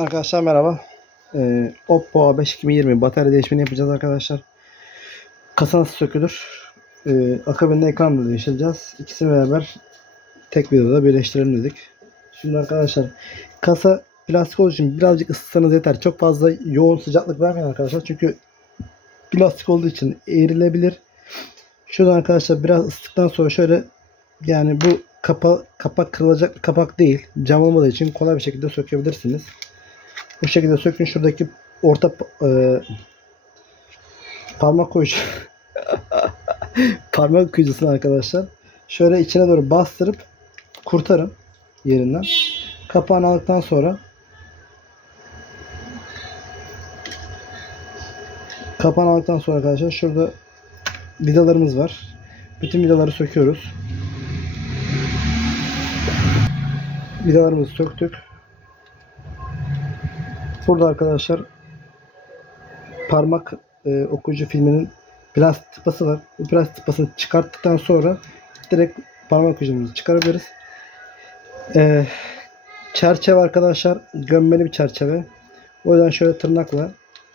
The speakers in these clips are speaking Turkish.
Arkadaşlar merhaba. Ee, Oppo A5 2020 batarya değişimini yapacağız arkadaşlar. Kasa sökülür? Ee, akabinde ekranı da değiştireceğiz. İkisini beraber tek videoda birleştirelim dedik. Şimdi arkadaşlar kasa plastik olduğu için birazcık ısıtsanız yeter. Çok fazla yoğun sıcaklık vermeyin arkadaşlar. Çünkü plastik olduğu için eğrilebilir. Şuradan arkadaşlar biraz ısıttıktan sonra şöyle yani bu kapa, kapak kırılacak bir kapak değil. Cam olmadığı için kolay bir şekilde sökebilirsiniz. Bu şekilde sökün. Şuradaki orta e, parmak koyucu parmak koyucusunu arkadaşlar şöyle içine doğru bastırıp kurtarın yerinden. Kapağını aldıktan sonra kapağını aldıktan sonra arkadaşlar şurada vidalarımız var. Bütün vidaları söküyoruz. Vidalarımızı söktük. Burada arkadaşlar parmak e, okuyucu filminin plastik tıpası var. Bu plastik tıpasını çıkarttıktan sonra direkt parmak okuyucumuzu çıkarabiliriz. E, çerçeve arkadaşlar gömmeli bir çerçeve. O yüzden şöyle tırnakla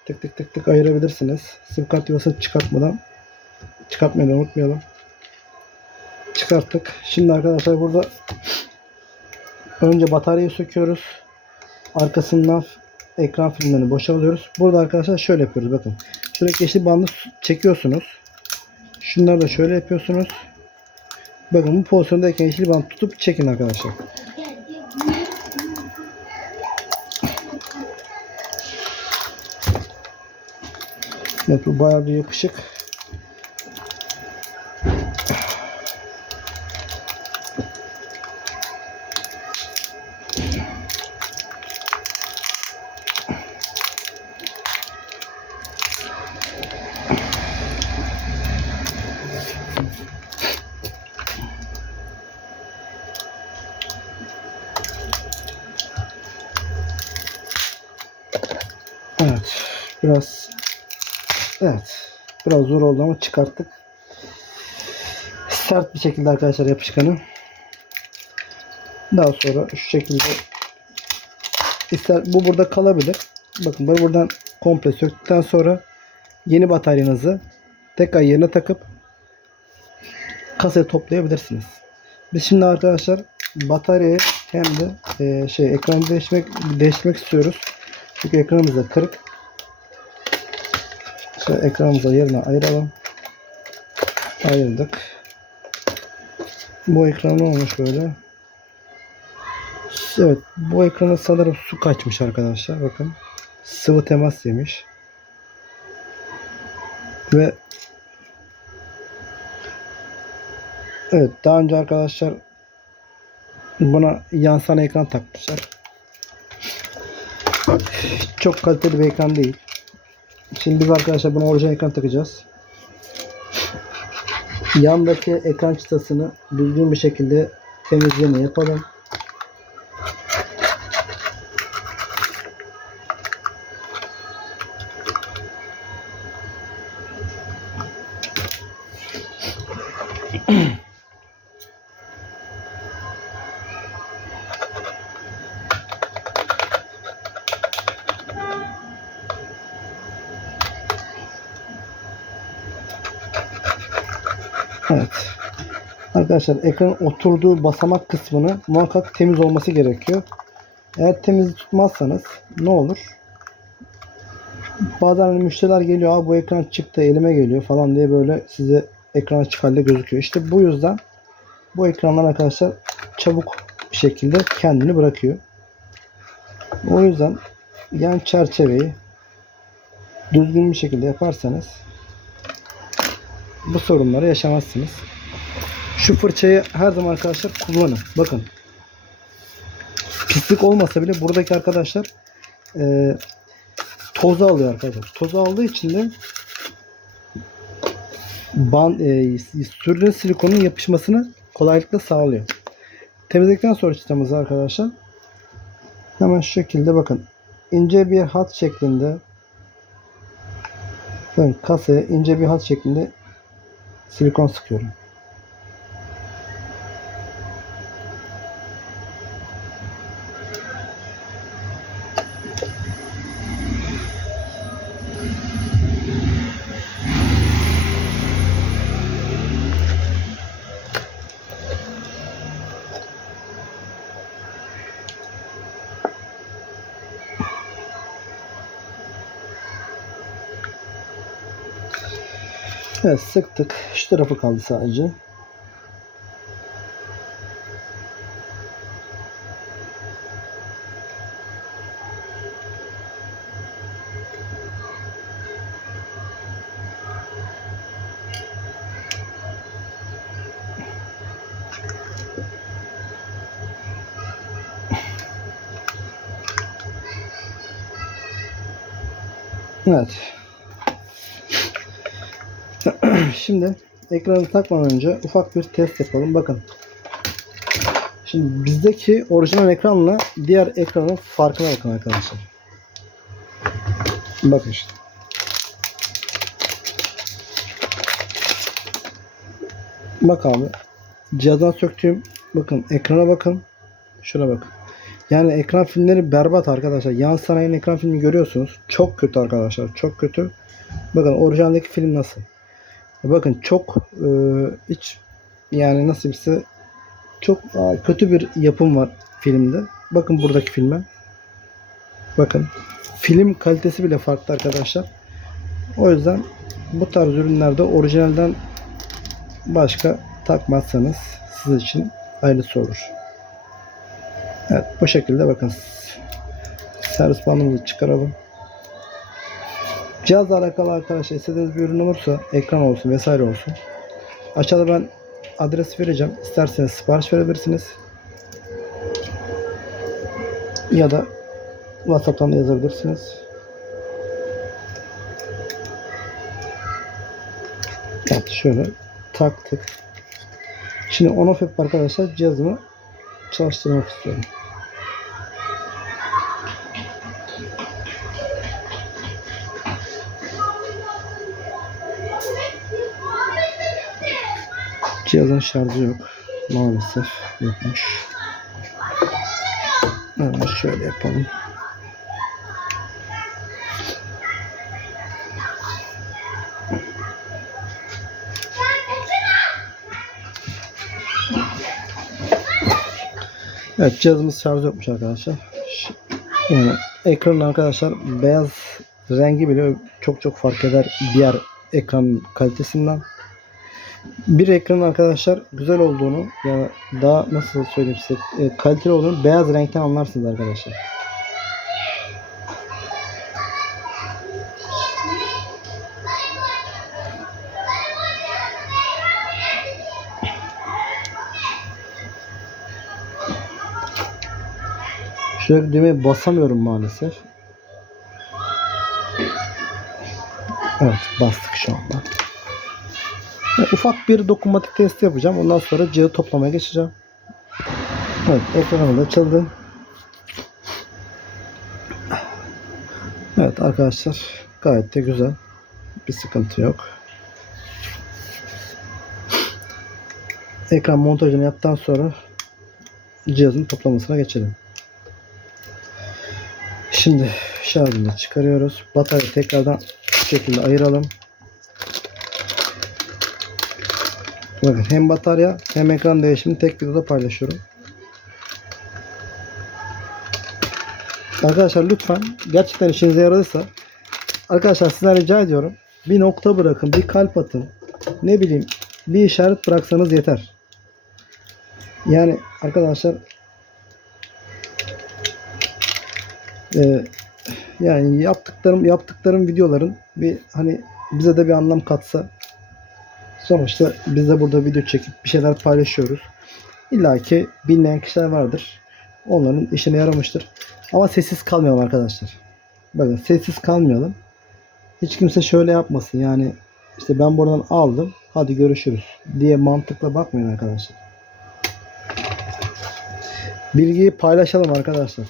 tık tık tık tık ayırabilirsiniz. Sim kart yuvasını çıkartmadan çıkartmayı unutmayalım. Çıkarttık. Şimdi arkadaşlar burada önce bataryayı söküyoruz. Arkasından ekran filmlerini boşa alıyoruz. Burada arkadaşlar şöyle yapıyoruz bakın. Sürekli yeşil bandı çekiyorsunuz. Şunları da şöyle yapıyorsunuz. Bakın bu pozisyondayken yeşil bandı tutup çekin arkadaşlar. Evet bu bayağı bir yapışık. Evet. Biraz evet. Biraz zor oldu ama çıkarttık. Sert bir şekilde arkadaşlar yapışkanı. Daha sonra şu şekilde ister bu burada kalabilir. Bakın bunu buradan komple söktükten sonra yeni bataryanızı tekrar yerine takıp kasaya toplayabilirsiniz. Biz şimdi arkadaşlar bataryayı hem de e, şey ekranı değiştirmek değiştirmek istiyoruz. Çünkü ekranımız da kırık. Şöyle ekranımızı yerine ayıralım. Ayırdık. Bu ekran ne olmuş böyle? Evet bu ekrana sanırım su kaçmış arkadaşlar. Bakın. Sıvı temas yemiş. Ve Evet daha önce arkadaşlar buna yansana ekran takmışlar. Çok kaliteli bir ekran değil. Şimdi biz arkadaşlar buna orijinal ekran takacağız. Yandaki ekran çıtasını düzgün bir şekilde temizleme yapalım. Evet. Arkadaşlar ekran oturduğu basamak kısmını muhakkak temiz olması gerekiyor. Eğer temiz tutmazsanız ne olur? Bazen hani müşteriler geliyor bu ekran çıktı elime geliyor falan diye böyle size ekran açık halde gözüküyor. İşte bu yüzden bu ekranlar arkadaşlar çabuk bir şekilde kendini bırakıyor. O yüzden yan çerçeveyi düzgün bir şekilde yaparsanız bu sorunları yaşamazsınız. Şu fırçayı her zaman arkadaşlar kullanın. Bakın. Pislik olmasa bile buradaki arkadaşlar e, tozu alıyor arkadaşlar. Tozu aldığı için de ban, e, sürülen silikonun yapışmasını kolaylıkla sağlıyor. Temizledikten sonra çıtamızı arkadaşlar hemen şu şekilde bakın ince bir hat şeklinde bakın kasaya ince bir hat şeklinde silikon sıkıyorum. Evet sıktık. Şu tarafı kaldı sadece. Evet. Şimdi ekranı takmadan önce ufak bir test yapalım. Bakın. Şimdi bizdeki orijinal ekranla diğer ekranın farkına bakın arkadaşlar. Bakın işte. Bak abi. Cihazdan söktüğüm bakın ekrana bakın. Şuna bakın. Yani ekran filmleri berbat arkadaşlar. Yan sanayinin ekran filmi görüyorsunuz. Çok kötü arkadaşlar. Çok kötü. Bakın orijinaldeki film nasıl? E Bakın çok e, hiç yani nasıl birisi çok aa, kötü bir yapım var filmde. Bakın buradaki filme. Bakın. Film kalitesi bile farklı arkadaşlar. O yüzden bu tarz ürünlerde orijinalden başka takmazsanız siz için hayırlısı olur. Evet bu şekilde bakın. Servis bandımızı çıkaralım. Cihazla alakalı arkadaşlar istediğiniz bir ürün olursa ekran olsun vesaire olsun. Aşağıda ben adres vereceğim. İsterseniz sipariş verebilirsiniz. Ya da WhatsApp'tan da yazabilirsiniz. Evet şöyle taktık. Şimdi on off yapıp arkadaşlar cihazımı çalıştırmak istiyorum. Cihazın şarjı yok. Maalesef yokmuş. Evet şöyle yapalım. Evet cihazımız şarj yokmuş arkadaşlar. Yani ekranın arkadaşlar beyaz rengi bile çok çok fark eder diğer ekran kalitesinden. Bir ekranın arkadaşlar güzel olduğunu ya daha nasıl söyleyeyim size e, kaliteli olduğunu beyaz renkten anlarsınız arkadaşlar. Şöyle düğmeye basamıyorum maalesef. Evet bastık şu anda. Ufak bir dokunmatik testi yapacağım. Ondan sonra cihazı toplamaya geçeceğim. Evet ekranımız açıldı. Evet arkadaşlar gayet de güzel. Bir sıkıntı yok. Ekran montajını yaptıktan sonra cihazın toplamasına geçelim. Şimdi şarjını çıkarıyoruz. Bataryayı tekrardan şu şekilde ayıralım. Bakın hem batarya hem ekran değişimini tek videoda paylaşıyorum. Arkadaşlar lütfen gerçekten işinize yaradıysa arkadaşlar sizden rica ediyorum bir nokta bırakın bir kalp atın ne bileyim bir işaret bıraksanız yeter. Yani arkadaşlar e, yani yaptıklarım yaptıklarım videoların bir hani bize de bir anlam katsa sonuçta biz de burada video çekip bir şeyler paylaşıyoruz. İlla ki bilmeyen kişiler vardır. Onların işine yaramıştır. Ama sessiz kalmayalım arkadaşlar. Bakın sessiz kalmayalım. Hiç kimse şöyle yapmasın. Yani işte ben buradan aldım. Hadi görüşürüz diye mantıkla bakmayın arkadaşlar. Bilgiyi paylaşalım arkadaşlar.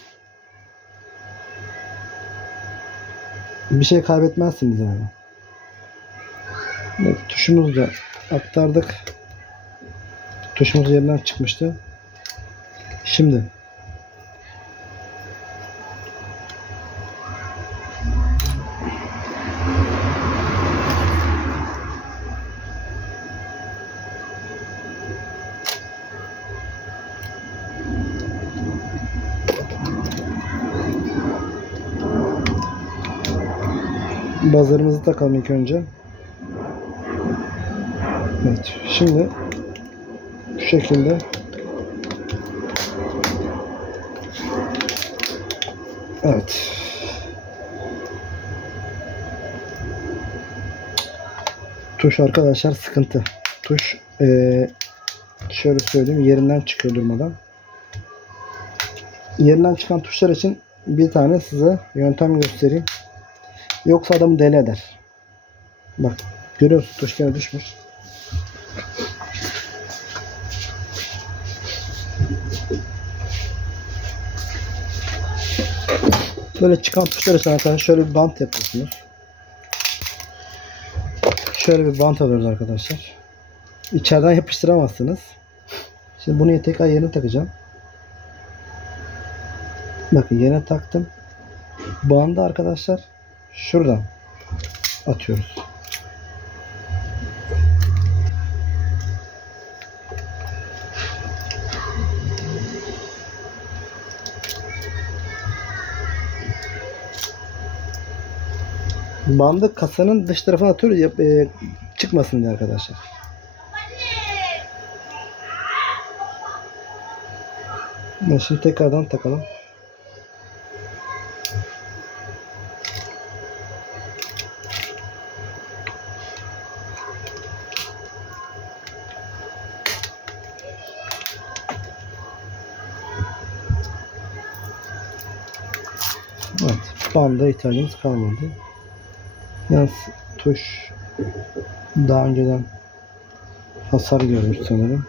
Bir şey kaybetmezsiniz yani. Evet, tuşumuzu da aktardık. Tuşumuz yerinden çıkmıştı. Şimdi Bazarımızı takalım ilk önce. Evet. Şimdi bu şekilde Evet. Tuş arkadaşlar sıkıntı. Tuş eee, şöyle söyleyeyim yerinden çıkıyor durmadan. Yerinden çıkan tuşlar için bir tane size yöntem göstereyim. Yoksa adamı deli eder. Bak görüyorsun tuş gene düşmüş. Böyle çıkan tuşlar için arkadaşlar şöyle bir bant yapıyorsunuz. Şöyle bir bant alıyoruz arkadaşlar. İçeriden yapıştıramazsınız. Şimdi bunu tekrar yerine takacağım. Bakın yerine taktım. Bandı arkadaşlar şuradan atıyoruz. Bandı kasanın dış tarafına atıyoruz e, çıkmasın diye arkadaşlar. Ben Şimdi tekrardan takalım. Evet, banda ihtiyacımız kalmadı. Yalnız tuş daha önceden hasar görmüş sanırım.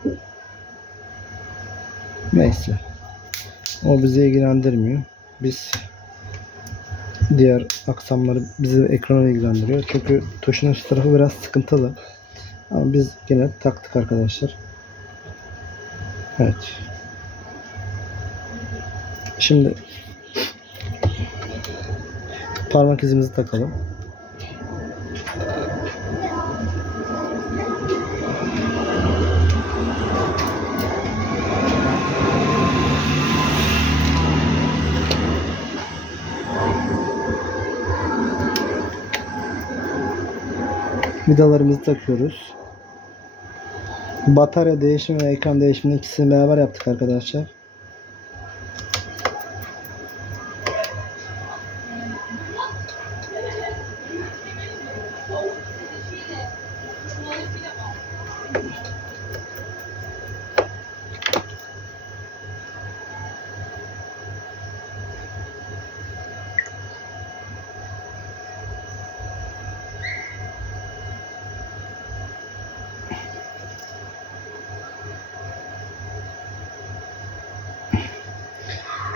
Neyse. O bizi ilgilendirmiyor. Biz diğer aksamları bizi ekrana ilgilendiriyor. Çünkü tuşun üst tarafı biraz sıkıntılı. Ama biz yine taktık arkadaşlar. Evet. Şimdi parmak izimizi takalım. Vidalarımızı takıyoruz. Batarya değişimi ve ekran değişimini ikisini beraber yaptık arkadaşlar.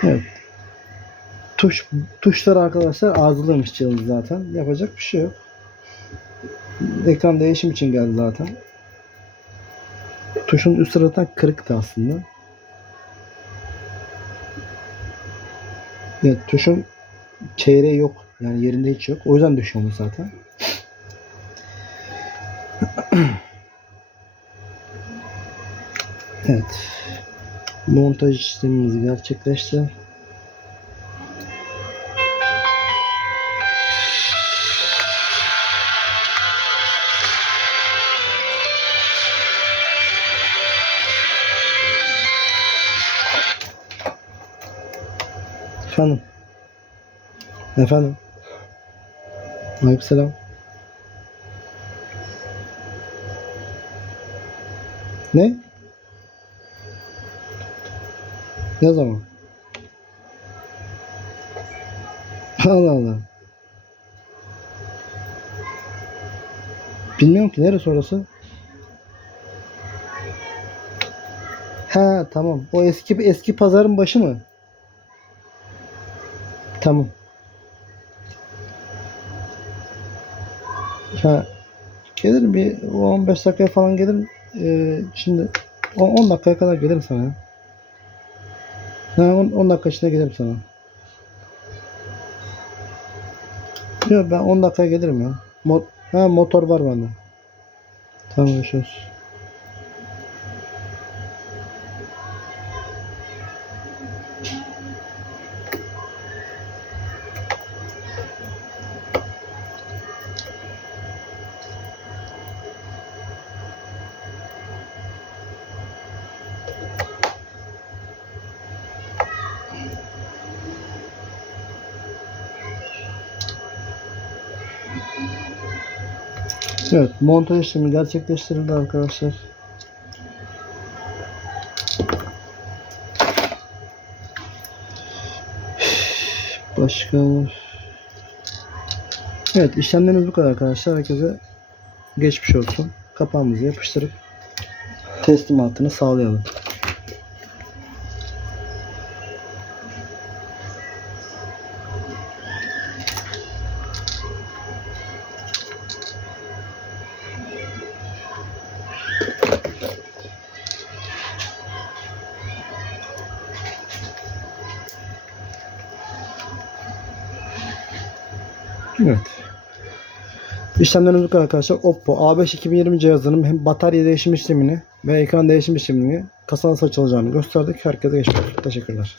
Evet. Tuş tuşlar arkadaşlar arızalıymış cihazı zaten. Yapacak bir şey yok. Ekran değişim için geldi zaten. Tuşun üst tarafından kırıktı aslında. Evet, tuşun çeyreği yok. Yani yerinde hiç yok. O yüzden düşüyormuş zaten. Evet. Montaj işlemimiz gerçekleşti. Efendim. Efendim. Aleykümselam. Ne? Ne zaman? Allah Allah. Bilmiyorum ki neresi orası? Ha tamam. O eski eski pazarın başı mı? Tamam. Ha gelirim bir 15 dakikaya falan gelirim. Ee, şimdi 10, 10 dakikaya kadar gelirim sana. Ha 10, 10 dakika içinde gelirim sana. Yok ben 10 dakikaya gelirim ya. Mot ha motor var bende. Tamam görüşürüz. Evet, montaj işlemi gerçekleştirildi arkadaşlar. Başka Evet, işlemlerimiz bu kadar arkadaşlar. Herkese geçmiş olsun. Kapağımızı yapıştırıp teslimatını sağlayalım. İşlemlerimiz bu kadar arkadaşlar. Oppo A5 2020 cihazının hem batarya değişim işlemini ve ekran değişim işlemini kasanın açılacağını gösterdik. Herkese geçmiş. Teşekkürler.